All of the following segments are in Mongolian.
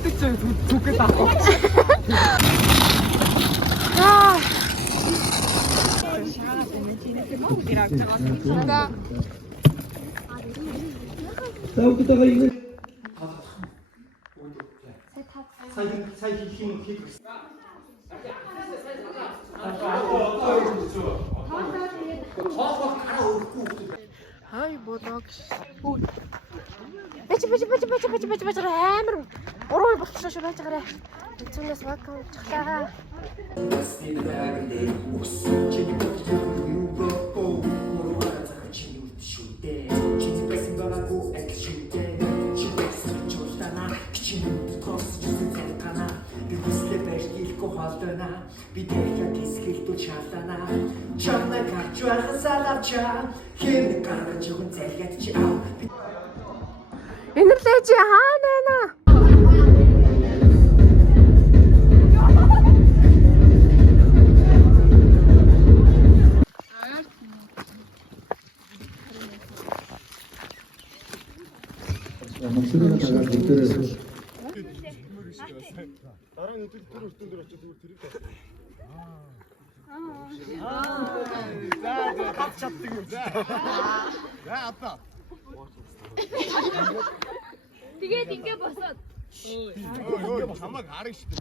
설득적이 좋겠다. 싸우다가 이거 Hai bodoh. Baca амар. Уруу болчихлоо шүү байж гараа. Эцүүнээс вакуум чахлаа. Би тэрхүү тэсгэлдүү чаалана. Чамайг харж байхасаа авчаа. Хэм гаргаж өгөн залгаад чи аа. Энэрлээ чи хаана байна? Дараа нь өдөр өстөндөр очиж зүгээр тэрийг таа. За гад чаддаг юм. За апа. Тэгээд ингэ босоод. Өө хамааг харна шүү дээ.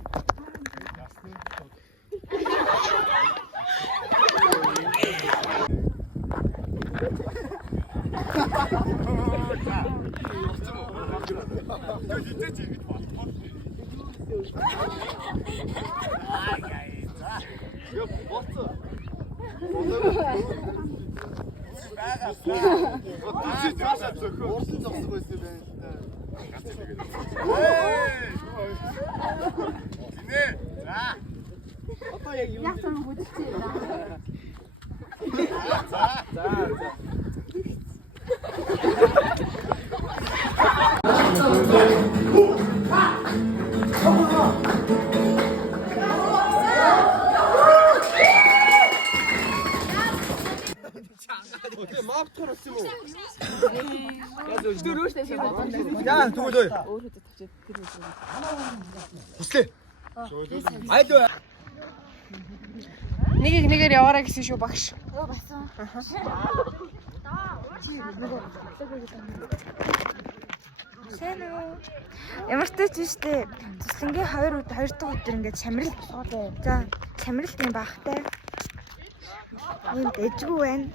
야, 누구들? 호스텔. 아이도. Нэгээр яваарай гэсэн шүү багш. Йоо басан. Сайн уу? Ямар ч тач штэ. Туслангийн 2 дахь өдөр ингээд чамрал. За, чамрал тийм баахтай. Энд дэжгүй байна.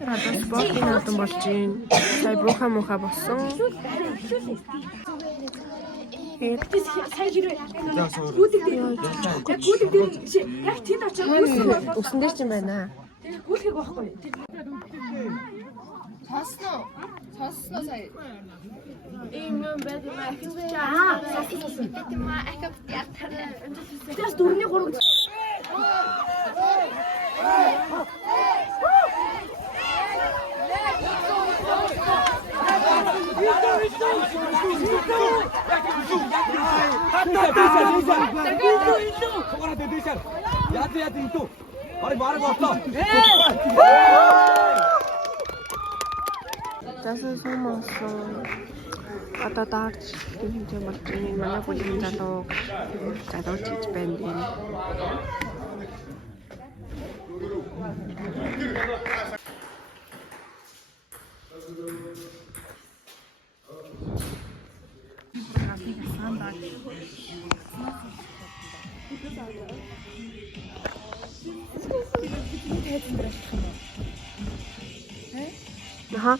Надад спортын наадам болж байна. Сая бууха муха болсон. Сайн хэрэг. Гүдэг дээр. Яг гүдэг дээр яг тэнд очиж гүйсэн. Усан дээр ч юм байна. Тэгээ гүлхийг байхгүй. Сонсноо. Сонсноо сая. Ийм юм байдаг маа. Сонсноо. Бид маа ахад ятараа. Тэс 4-ний 3 гэж. 야드 또 말이 말을 봤어. Засан сумасан. Одоо даарч хэмжээ болж байна. Манай бүлийн залуу хийж байна. сайзын дээр ашиглах юм уу? Аха.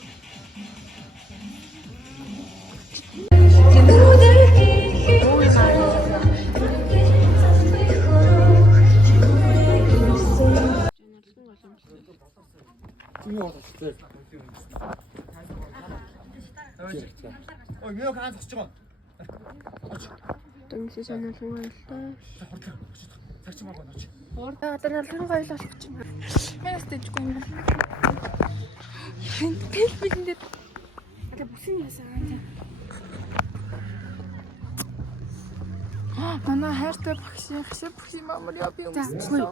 Ой, минь хаан зогсож байгаа. Дөнгөс сонирхол байлаа. Цагч маа гооч. Уурдаа одоо налрын гоёл болох юм. Манайс дэжгүй юм байна. Хэлбэлэн дээр одоо бүсийн ясаа. Манай хайртай багшийн бүсийн мамар яа би өмссөн.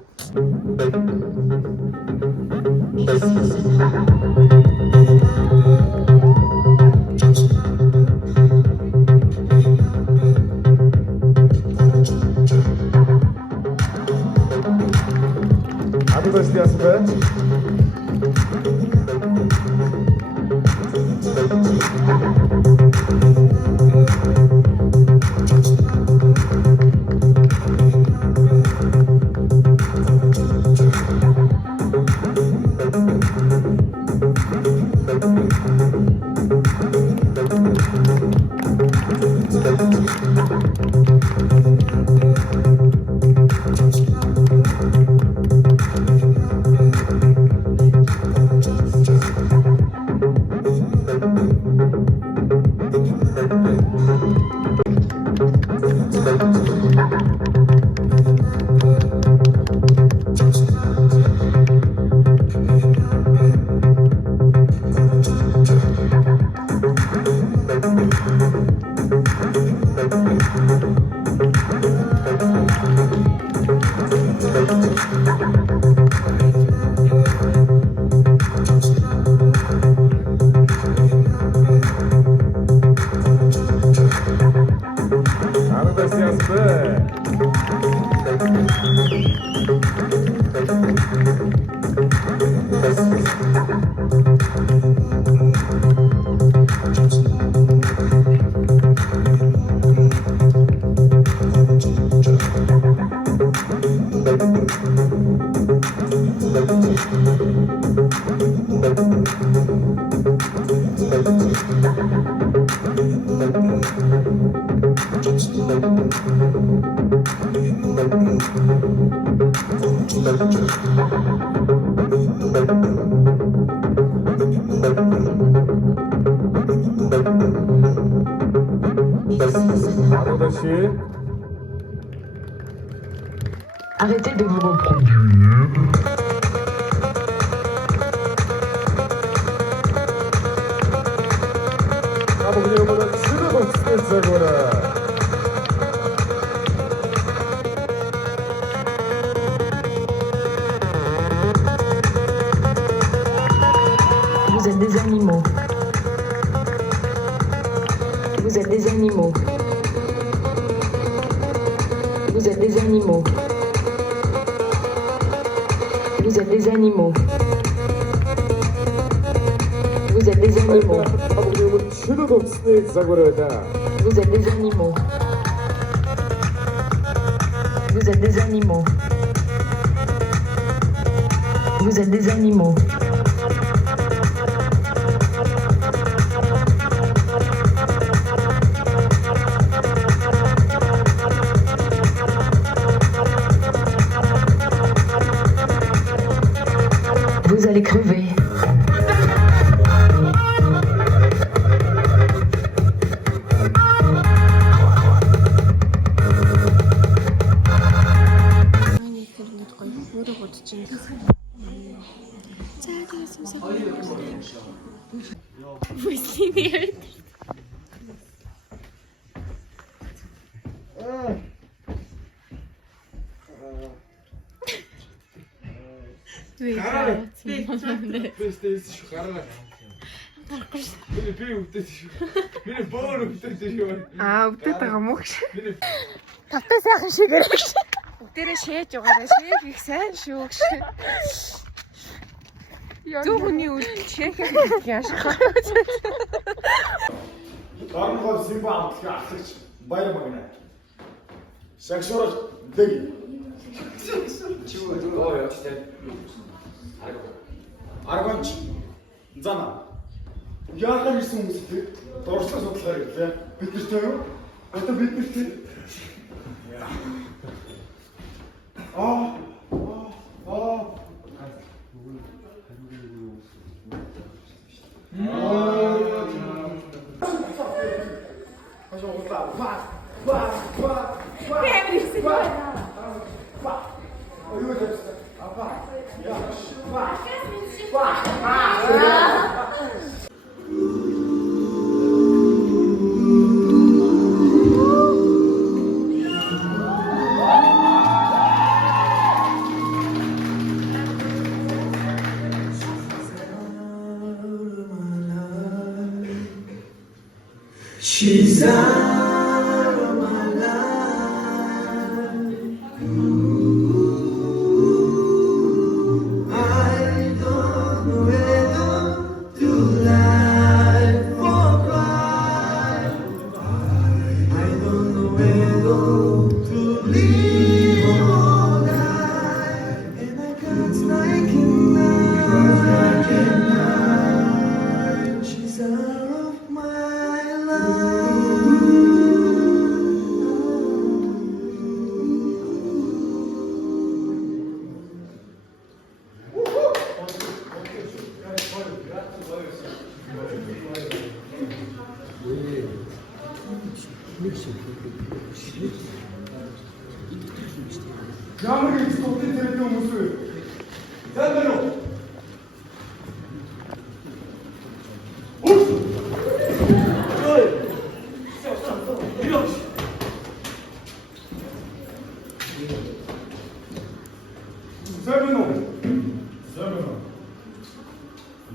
Абдулlah яасан бэ? Arrêtez de vous reproduire. Vous êtes des animaux. Vous êtes des animaux. Vous êtes des animaux. Vous êtes des animaux. Vous êtes des animaux. Vous êtes des animaux. Vous êtes des animaux. Vous êtes des animaux. Vous allez crever. Өвдөд байгаа мөх шиг. Тавтай сайхан шиг ярих. Бүгдээрээ шээж угаараа шээх их сайн шүү гэж. Зөв хүний үлдэл шээх яашаа. Гангол симба амтлах ахлагч баяр магна. Сагшурал дэг. Чиво яачтай. Арганч зана. Яагаад ирсэн хүмүүс те? Дурслаа судлаа гэлээ. Бид нартай юу? Одоо бид нартай. She's out of my life. I don't know whether to laugh or cry. I don't know whether to live or die. And I can't like it. She's out of my life. Ямар их студент тэрэг хүмүүс вэ? Сайн байна уу?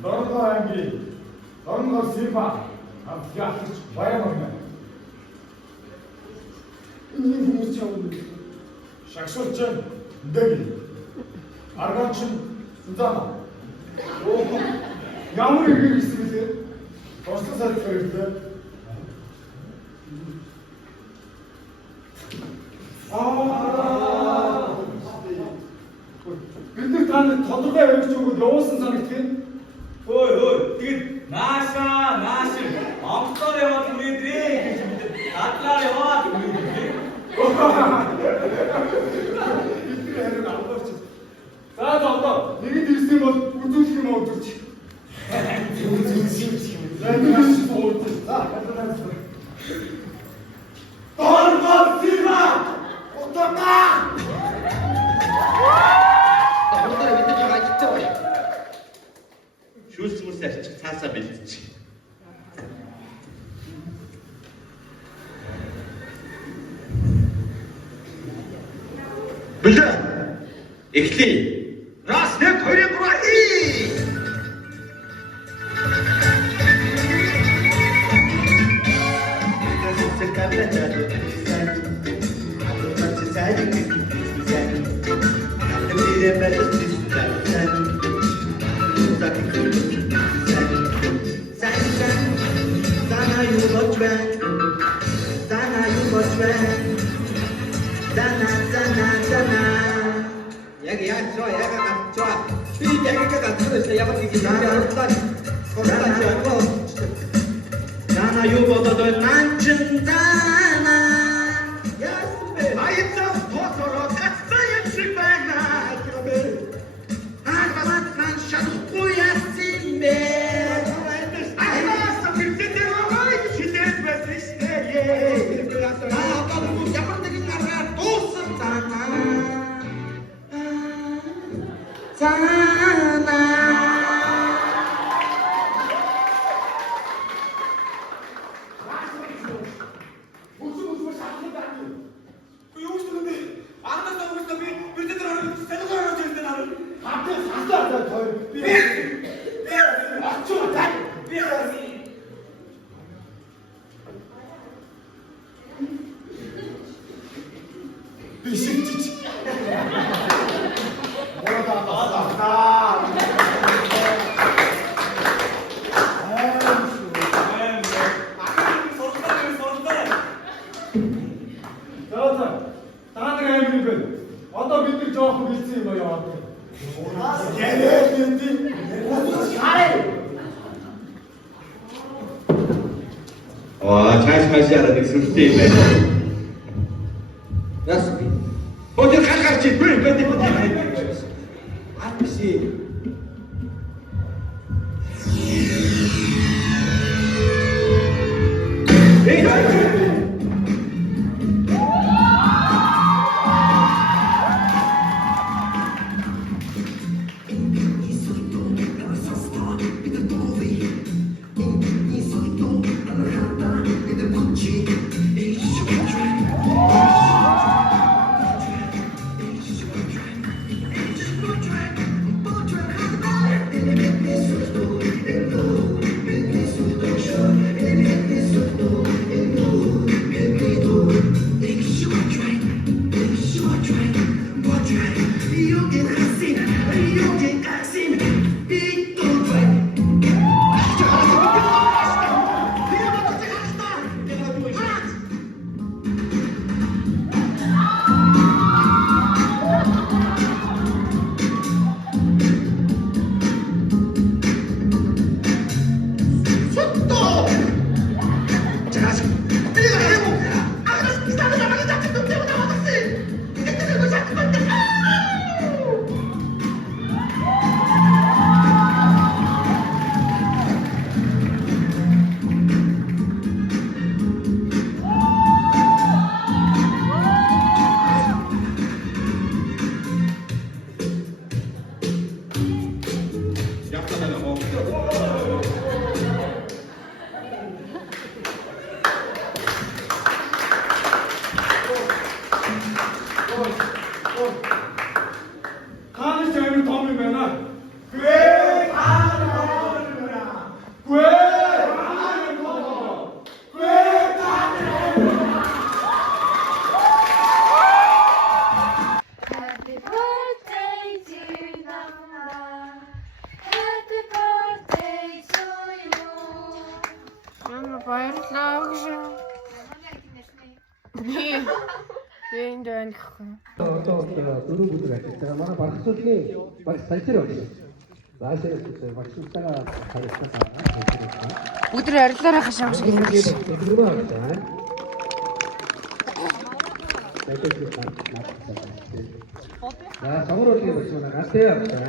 Дорногов аймгийн Дорногов Симба хамтлагч Баярмагна. Энэ хүмүүс явна. Шагшуулч дэги. Арганч зана. Оо ямар их ирсэн бэ? Тослоо сар хэрэгтэй. Бид нар танд тодорхой явж өгөөд явуулсан санагдах юм. Тэгэд нааш амтаар яваад хүрээдрээ гэж бид дадлаар яваад хүрээдрээ. Бидний харин аваач. За одоо нэгд ирсэн бол үзүүлэх юм уу гэж. Дорногов Симба! Утана! Шүүс хүмүүс арчих цаасаа бэлдчих. Бэлдээ. Эхлэе. Раз 1 2 3 хий. Яг 좋아. 이 얘기가 같은 야만 얘기 나나 유보도도 난준다나 아이참 도서로 갔어요 출발나 아가만 샤도 꾸야시메 아이마서 그때대로 시대 베스네 아까도 야만들이 나라 또 썼잖아 Одоо бид нар жоохон бэлдсэн юм аа яваад. Цааш маш яраад их сүртэй юм байна. Яс би. Өдөр гарч иргүй гэдэг юм байна. Атмси. Хааны чамд том юм байна. Happy birthday dear Nanda. Happy birthday to you. Ямар баярлалаа гэж. Энд байна гэхгүй. Одоо дөрөв өдөр ажилласан. Манай багцуулгын багц саяхан байна. Заашаа багцуултайгаа харилцсан. Өдөр арилаараа хашаа шиг юм биш. Самуурын багцуулга гастай явсан.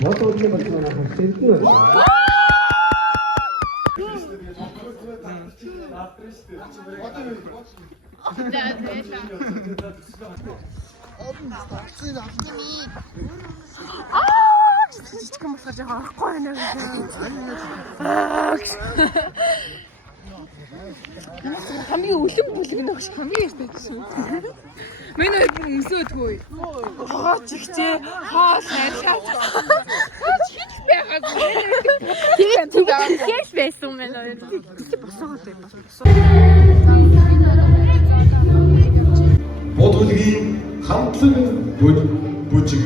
Мотогийн багцуулга хасэлтэн байна. Жижигхэн болохоор жоохон орохгүй байна гэж. Хамгийн өлөн бүлэг нөх хамгийн ярьтай шүү. Миний хувьд өмсөөдгүй. Хооч ихтэй хоол хайрлаад. Хич байгаагүй. Тэгээд хийж байсан мэн хоёр. Босоод босоо. Бодгогийн хамтлаг бүжиг.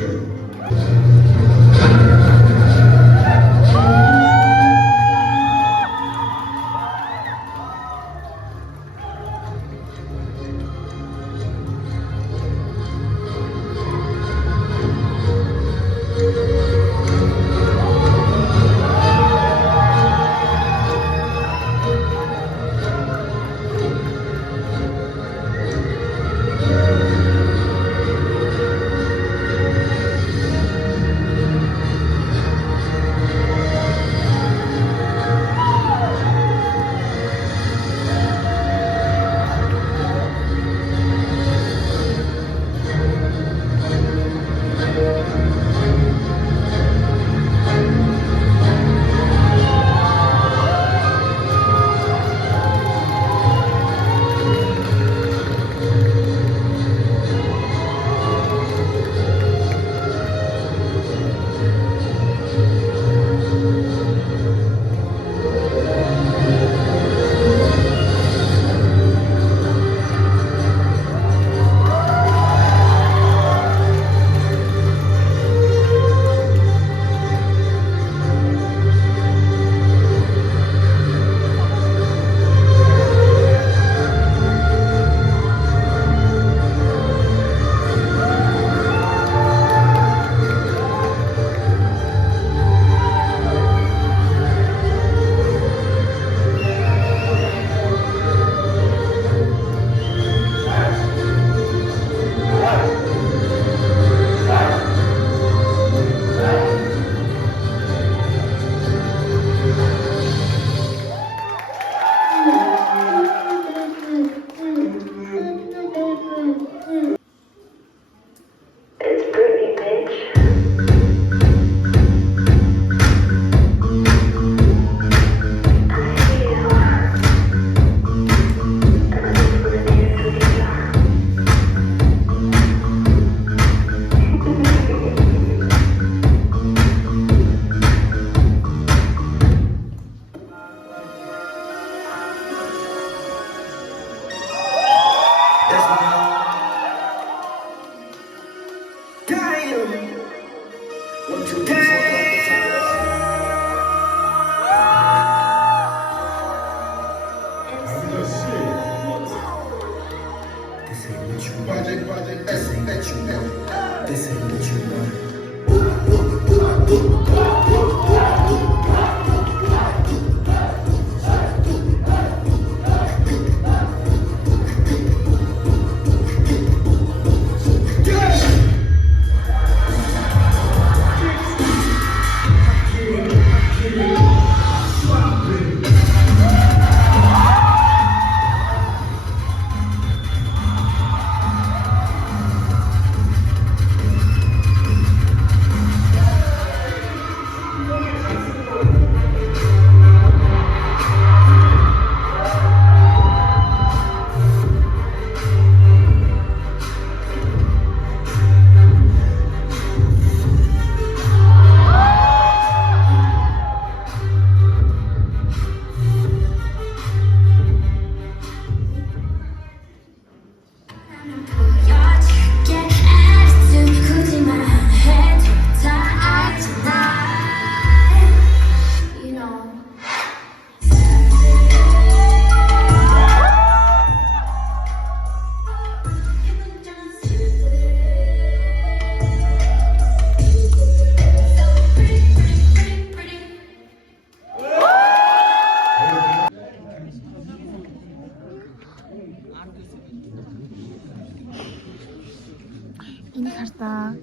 Энийг хартаа.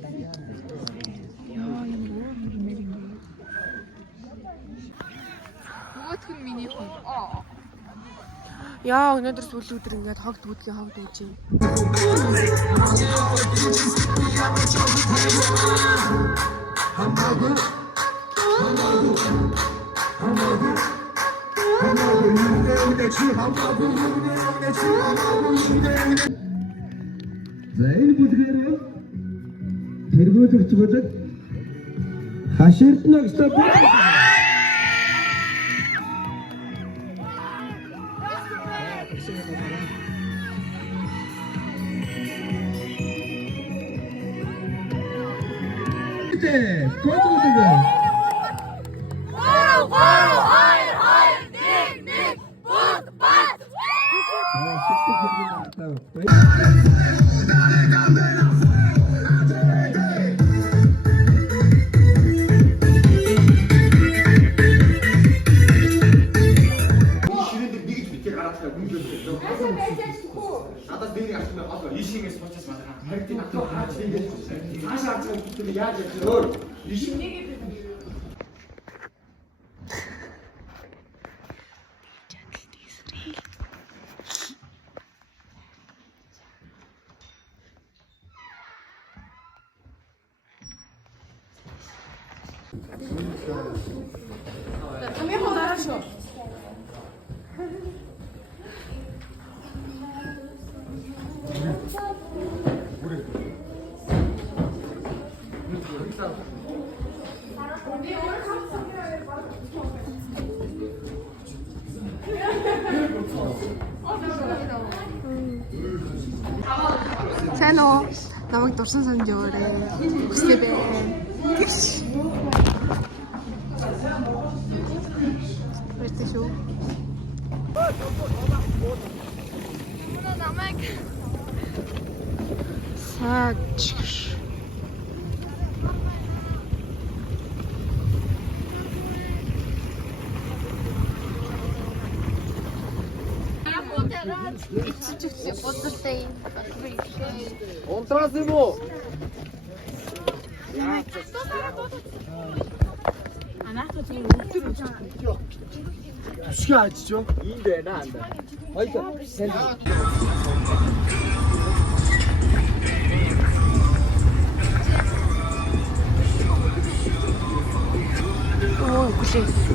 Яа, юм уу нэр ингэ. Нөгөөх нь миний хүн. Яа, өнөөдөр сүүлийн өдөр ингээд хогд бүдгийн хогд үүжээ. За энэ бүлгээр тэргүүлэгч бүлэг хаширт нөхцөл Надад нэг авсан байх болоо ишигээс процесс байна. Харин автоо хаач ингэж цааш авч байгаа яаж яах вэ? Өөр ишиг Сайн уу? Намайг дурсан санаж өгөөрэй. Хүстэй бэ. Баярлалаа шүү. Намайг саач. унтраас юм уу? Түшгэ ажиж юу? Ийм байна анда. Хоёул сайн. Оо, гүшээ.